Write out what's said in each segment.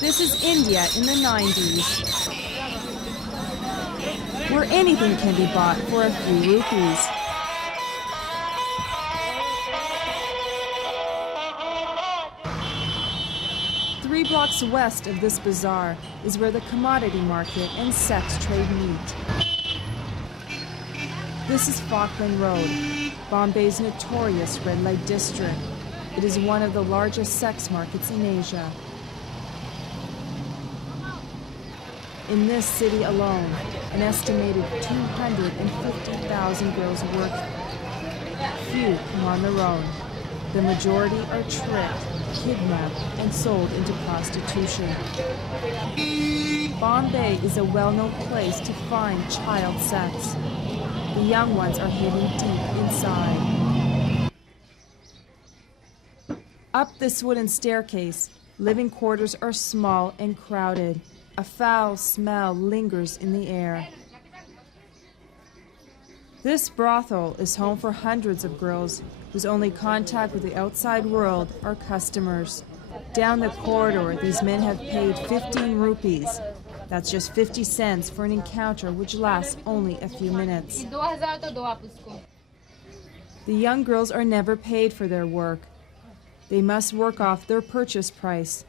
This is India in the 90s, where anything can be bought for a few rupees. Three blocks west of this bazaar is where the commodity market and sex trade meet. This is Falkland Road, Bombay's notorious red light district. It is one of the largest sex markets in Asia. In this city alone, an estimated 250,000 girls work. Few come on their own. The majority are tricked, kidnapped, and sold into prostitution. Bombay is a well-known place to find child sex. The young ones are hidden deep inside. Up this wooden staircase, living quarters are small and crowded. A foul smell lingers in the air. This brothel is home for hundreds of girls whose only contact with the outside world are customers. Down the corridor, these men have paid 15 rupees. That's just 50 cents for an encounter which lasts only a few minutes. The young girls are never paid for their work. They must work off their purchase price,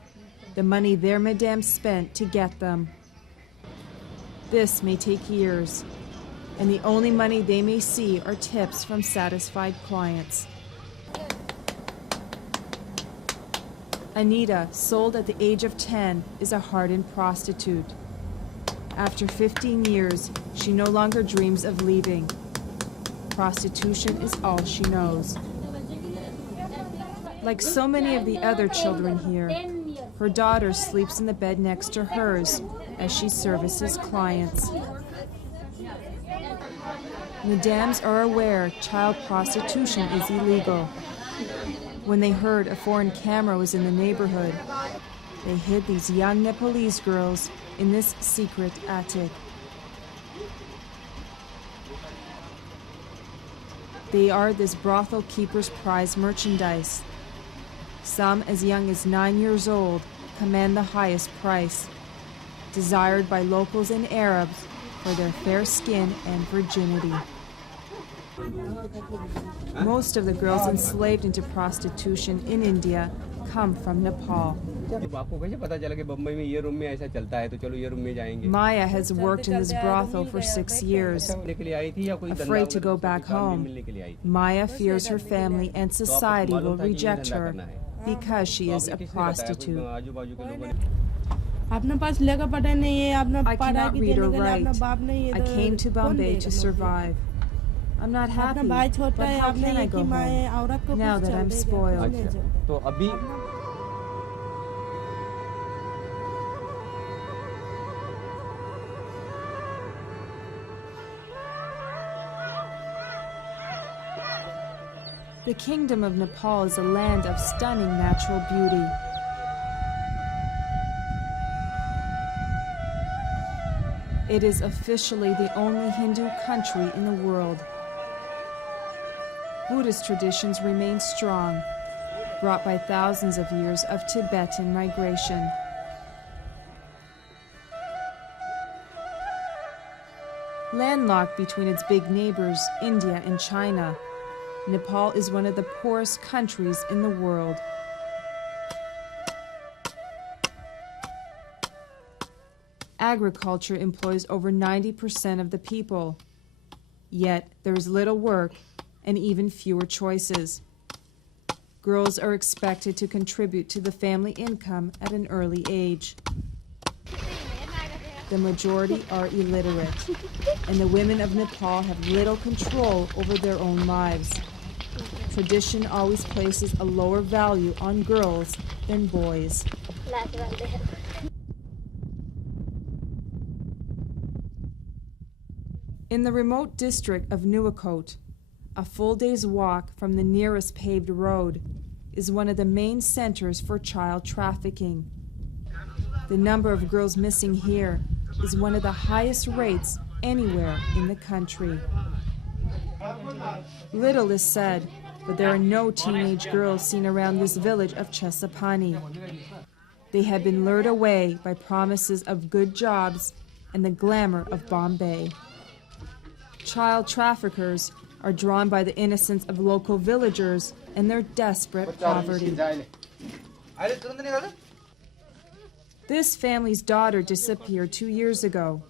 the money their madame spent to get them. This may take years, and the only money they may see are tips from satisfied clients. Anita, sold at the age of 10, is a hardened prostitute. After 15 years, she no longer dreams of leaving. Prostitution is all she knows. Like so many of the other children here, her daughter sleeps in the bed next to hers as she services clients. Mesdames are aware child prostitution is illegal. When they heard a foreign camera was in the neighborhood, they hid these young Nepalese girls in this secret attic. They are this brothel keeper's prize merchandise. Some as young as 9 years old command the highest price, desired by locals and Arabs for their fair skin and virginity. Most of the girls enslaved into prostitution in India come from Nepal. Maya has worked in this brothel for 6 years. Afraid to go back home, Maya fears her family and society will reject her because she is a prostitute. I cannot read or write. I came to Bombay to survive. I'm not happy, but how can I go home now that I'm spoiled? The Kingdom of Nepal is a land of stunning natural beauty. It is officially the only Hindu country in the world. Buddhist traditions remain strong, brought by thousands of years of Tibetan migration. Landlocked between its big neighbors, India and China, Nepal is one of the poorest countries in the world. Agriculture employs over 90% of the people. Yet there is little work and even fewer choices. Girls are expected to contribute to the family income at an early age. The majority are illiterate, and the women of Nepal have little control over their own lives. Tradition always places a lower value on girls than boys. In the remote district of Nuwakot, a full day's walk from the nearest paved road, is one of the main centers for child trafficking. The number of girls missing here is one of the highest rates anywhere in the country. Little is said, but there are no teenage girls seen around this village of Chesapani. They had been lured away by promises of good jobs and the glamour of Bombay. Child traffickers are drawn by the innocence of local villagers and their desperate poverty. This family's daughter disappeared 2 years ago.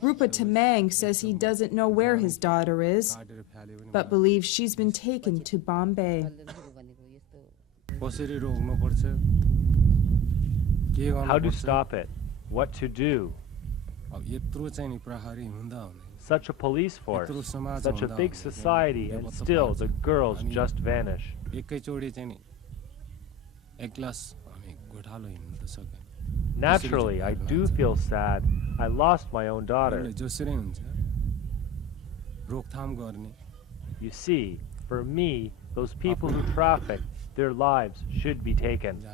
Rupa Tamang says he doesn't know where his daughter is, but believes she's been taken to Bombay. How to stop it? What to do? Such a police force, such a big society, and still the girls just vanish. Naturally, I do feel sad. I lost my own daughter. You see, for me, those people who traffic, their lives should be taken.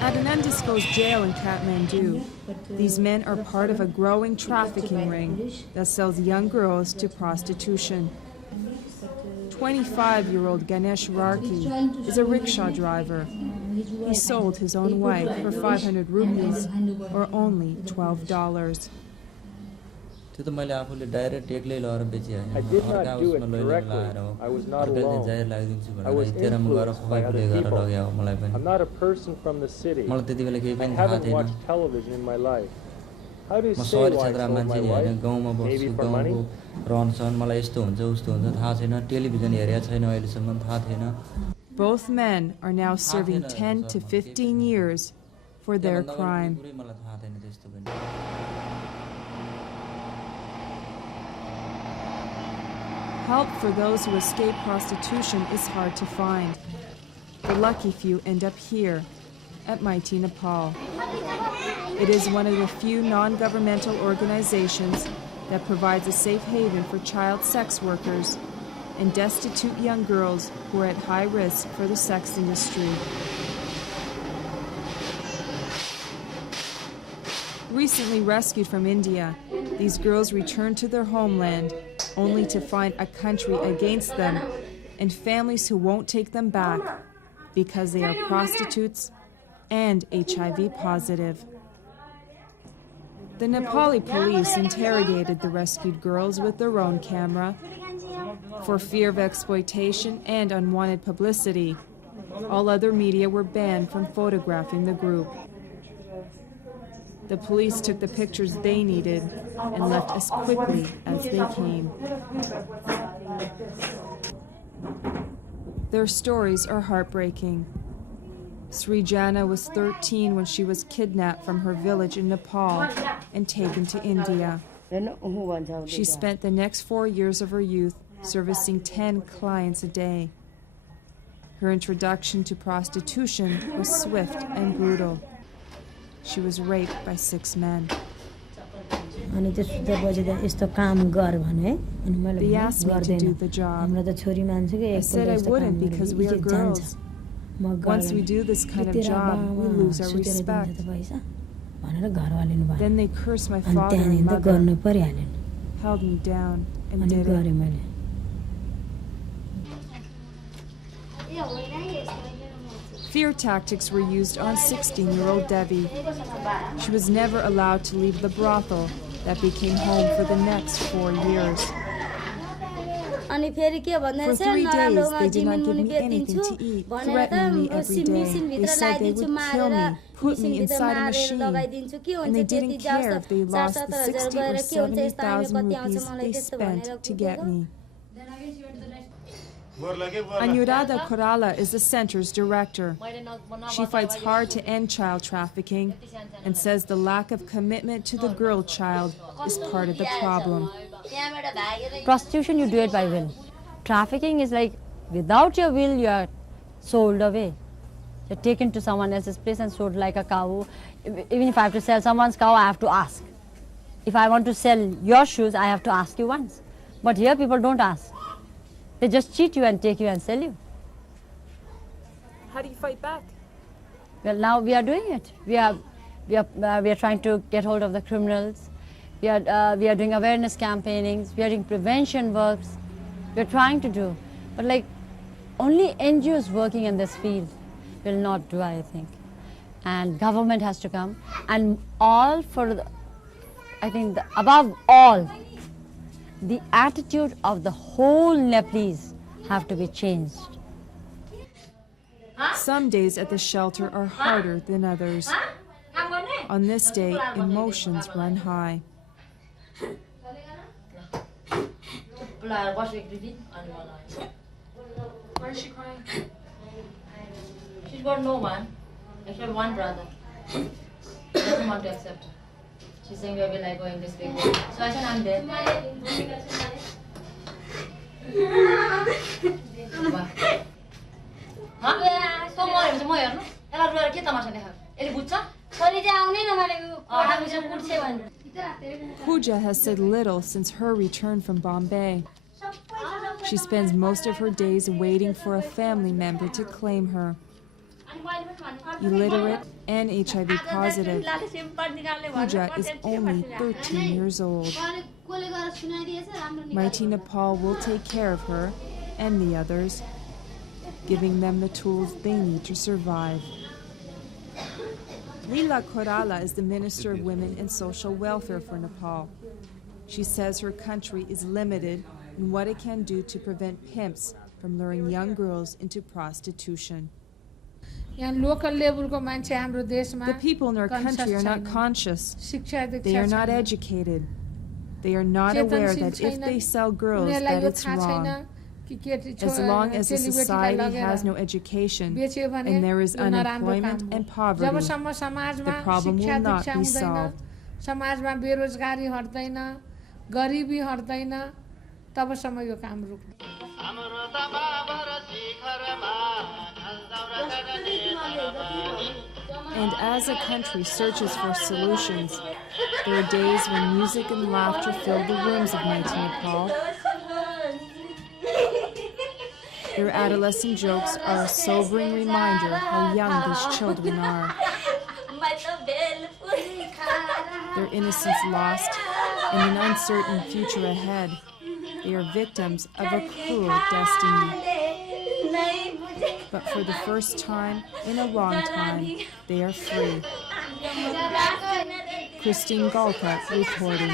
At an undisclosed jail in Kathmandu, these men are part of a growing trafficking ring that sells young girls to prostitution. 25-year-old Ganesh Rarki is a rickshaw driver. He sold his own wife for 500 rupees, or only $12. I did not do it directly. I was not alone. I was influenced by other people. I'm not a person from the city. I haven't watched television in my life. How do you say why I sold my wife? Maybe for money? Both men are now serving 10 to 15 years for their crime. Help for those who escape prostitution is hard to find. The lucky few end up here, at Mighty Nepal. It is one of the few non-governmental organizations that provides a safe haven for child sex workers and destitute young girls who are at high risk for the sex industry. Recently rescued from India, these girls return to their homeland only to find a country against them and families who won't take them back because they are prostitutes and HIV positive. The Nepali police interrogated the rescued girls with their own camera. For fear of exploitation and unwanted publicity, all other media were banned from photographing the group. The police took the pictures they needed and left as quickly as they came. Their stories are heartbreaking. Srijana was 13 when she was kidnapped from her village in Nepal and taken to India. She spent the next 4 years of her youth servicing 10 clients a day. Her introduction to prostitution was swift and brutal. She was raped by 6 men. They asked me to do the job. I said I wouldn't because we are girls. Once we do this kind of job, we lose our respect. Then they cursed my father and mother, held me down, and did it. Fear tactics were used on 16-year-old Devi. She was never allowed to leave the brothel that became home for the next 4 years. For 3 days, they did not give me anything to eat, threatening me every day. They said they would kill me, put me inside a machine, and they didn't care if they lost the 60 or 70,000 rupees they spent to get me. Anuradha Korala is the center's director. She fights hard to end child trafficking and says the lack of commitment to the girl child is part of the problem. Prostitution, you do it by will. Trafficking is like, without your will, you are sold away. You're taken to someone else's place and sold like a cow. Even if I have to sell someone's cow, I have to ask. If I want to sell your shoes, I have to ask you once. But here people don't ask. They just cheat you and take you and sell you. How do you fight back? Well, now we are doing it. We are trying to get hold of the criminals. we are doing awareness campaignings, we are doing prevention works, we are trying to do. But like only NGOs working in this field will not do, I think. And government has to come, and all for the, I think above all, the attitude of the whole Nepalese have to be changed. Some days at the shelter are harder than others. On this day, emotions run high. Why is she crying? She's got no one, except one brother. She doesn't want to accept her. She's saying where will I go in this big world? So I said I'm there. Pooja has said little since her return from Bombay. She spends most of her days waiting for a family member to claim her. Illiterate and HIV positive, Pooja is only 13 years old. Mighty Nepal will take care of her and the others, giving them the tools they need to survive. Leela Korala is the Minister of Women and Social Welfare for Nepal. She says her country is limited in what it can do to prevent pimps from luring young girls into prostitution. The people in our country are not conscious. They are not educated. They are not aware that if they sell girls, that it's wrong. As long as a society has no education and there is unemployment and poverty, the problem will not be solved. And as a country searches for solutions, there are days when music and laughter fill the rooms of Mighty Nepal. Their adolescent jokes are a sobering reminder how young these children are. Their innocence lost and an uncertain future ahead. They are victims of a cruel destiny. But for the first time in a long time, they are free. Christine Golka reporting.